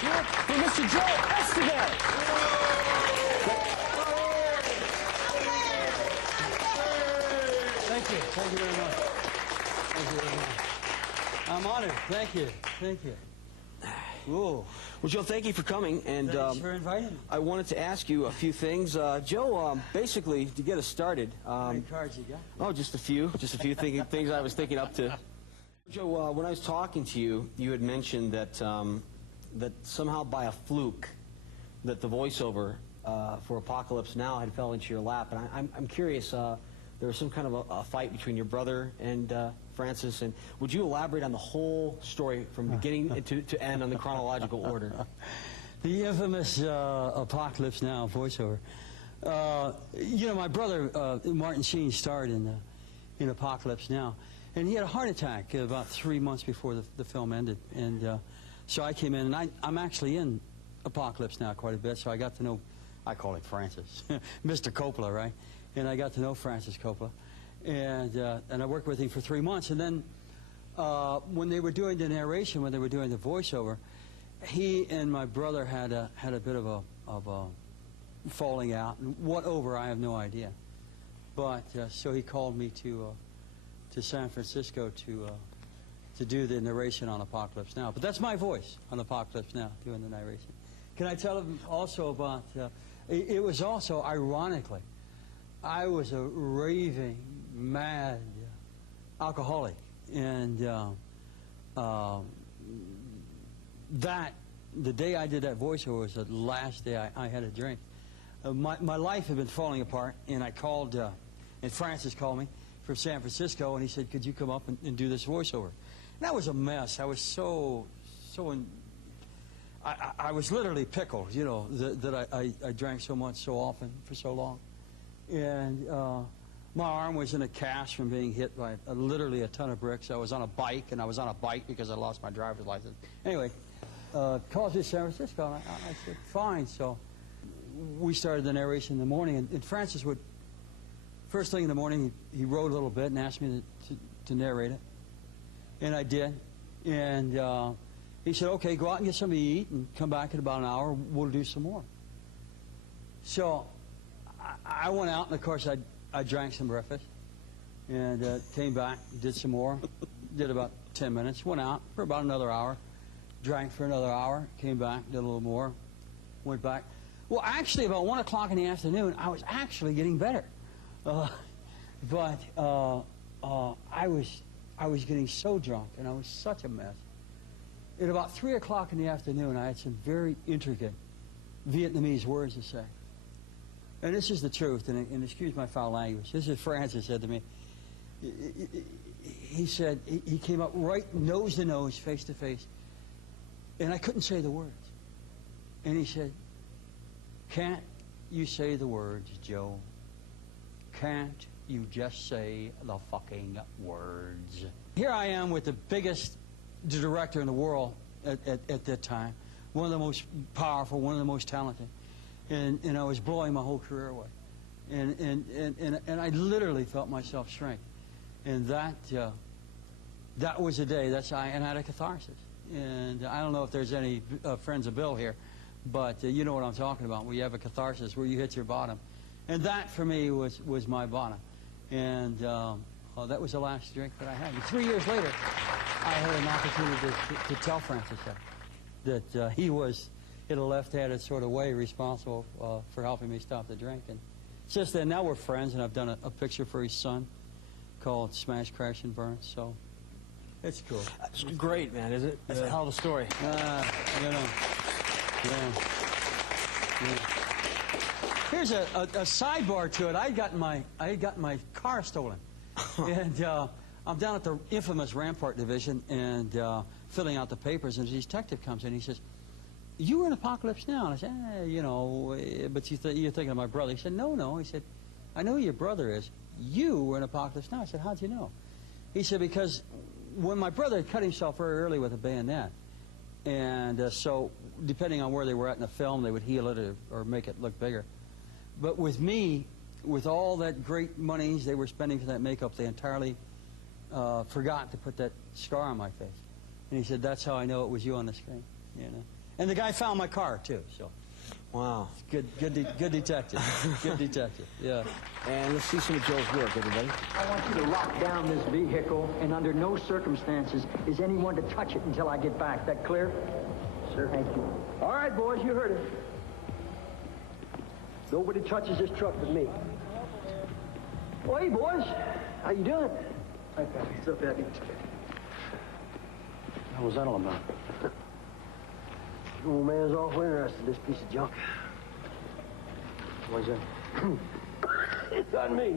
hear it for Mr. Joe Estevez. Thank you. Thank you very much. Thank you very much. I'm honored. Thank you. Thank you. Whoa. Well, Joe, thank you for coming. And Thanks for inviting me. I wanted to ask you a few things. Joe, basically, to get us started. How many cards you got? Oh, just a few. Just a few things I was thinking up to. Joe, when I was talking to you, you had mentioned that that somehow by a fluke, that the voiceover for Apocalypse Now had fell into your lap. And I'm curious. There was some kind of a fight between your brother and Francis, and would you elaborate on the whole story from beginning to end on the chronological order? The infamous Apocalypse Now voiceover. You know, my brother Martin Sheen starred in Apocalypse Now, and he had a heart attack about 3 months before the film ended, and so I came in, and I'm actually in Apocalypse Now quite a bit, so I got to know, I call it Francis, Mr. Coppola, right? And I got to know Francis Coppola, and I worked with him for 3 months. And then when they were doing the narration, when they were doing the voiceover, he and my brother had a bit of a falling out. And what over, I have no idea. But so he called me to San Francisco to do the narration on Apocalypse Now. But that's my voice on Apocalypse Now, doing the narration. Can I tell him also about? It was also ironically, I was a raving, mad alcoholic, and the day I did that voiceover was the last day I had a drink. My life had been falling apart, and I called, and Francis called me from San Francisco, and he said, could you come up and do this voiceover? And that was a mess. I was I was literally pickled, you know, that I drank so much, so often, for so long. And my arm was in a cast from being hit by literally a ton of bricks. I was on a bike, and I was on a bike because I lost my driver's license. Anyway, called to San Francisco, and I said, fine. So we started the narration in the morning, and Francis would, first thing in the morning, he wrote a little bit and asked me to narrate it. And I did. And he said, okay, go out and get something to eat, and come back in about an hour, we'll do some more. So I went out, and of course I drank some breakfast, and came back, did some more, did about 10 minutes, went out for about another hour, drank for another hour, came back, did a little more, went back. Well, actually, about 1 o'clock in the afternoon, I was actually getting better, but I was getting so drunk, and I was such a mess. At about 3 o'clock in the afternoon, I had some very intricate Vietnamese words to say. And this is the truth, and excuse my foul language. This is Francis said to me. He said, he came up right nose to nose, face to face, and I couldn't say the words. And he said, can't you say the words, Joe? Can't you just say the fucking words? Here I am with the biggest director in the world at that time, one of the most powerful, one of the most talented. And I was blowing my whole career away, and I literally felt myself shrink, and that was a day I had a catharsis. And I don't know if there's any friends of Bill here, but you know what I'm talking about. Where you have a catharsis, where you hit your bottom, and that for me was my bottom, and that was the last drink that I had. And 3 years later, I had an opportunity to tell Francis that he was, in a left-handed sort of way, responsible for helping me stop the drink. And since then, now we're friends, and I've done a picture for his son called Smash, Crash, and Burn, so it's cool. It's great, man, is it? That's a hell of a story. You know, yeah. Here's a sidebar to it. I had gotten my car stolen, and I'm down at the infamous Rampart Division, and filling out the papers, and the detective comes in, he says, you were in Apocalypse Now. And I said, you know, but you're thinking of my brother. He said, no. He said, I know who your brother is. You were in Apocalypse Now. I said, how'd you know? He said, because when my brother had cut himself very early with a bayonet, and so depending on where they were at in the film, they would heal it or make it look bigger. But with me, with all that great monies they were spending for that makeup, they entirely forgot to put that scar on my face. And he said, that's how I know it was you on the screen, you know. And the guy found my car, too, so. Wow. Good detective. Good detective, yeah. And let's see some of Joe's work, everybody. I want you to lock down this vehicle, and under no circumstances is anyone to touch it until I get back. That clear? Sir. Thank you. All right, boys, you heard it. Nobody touches this truck but me. Well, hey, boys. How you doing? Hi, Pappy. What's up, Pappy? What was that all about? The old man's awful interested in this piece of junk. Why's that? It's on me.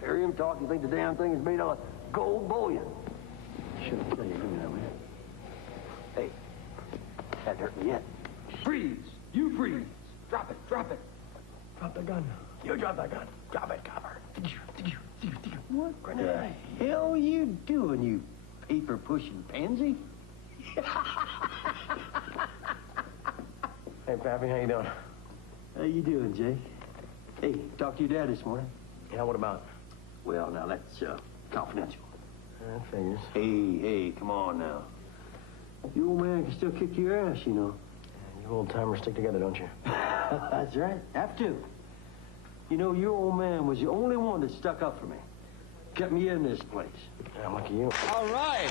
Hear him talk, you think the damn thing is made out of gold bullion. Shouldn't tell you doing that, man. Hey, that hurt me yet. Freeze! You freeze! Drop it, drop it. Drop the gun. You drop that gun. Drop it, cover. What the hell you doing, you paper-pushing pansy? Hey, Pappy, how you doing? How you doing, Jay? Hey, talked to your dad this morning. Yeah, what about? Well, now, that's confidential. That figures. Hey, come on now. Your old man can still kick your ass, you know. Yeah, you old-timers stick together, don't you? That's right. Have to. You know, your old man was the only one that stuck up for me. Kept me in this place. Yeah, lucky you. All right.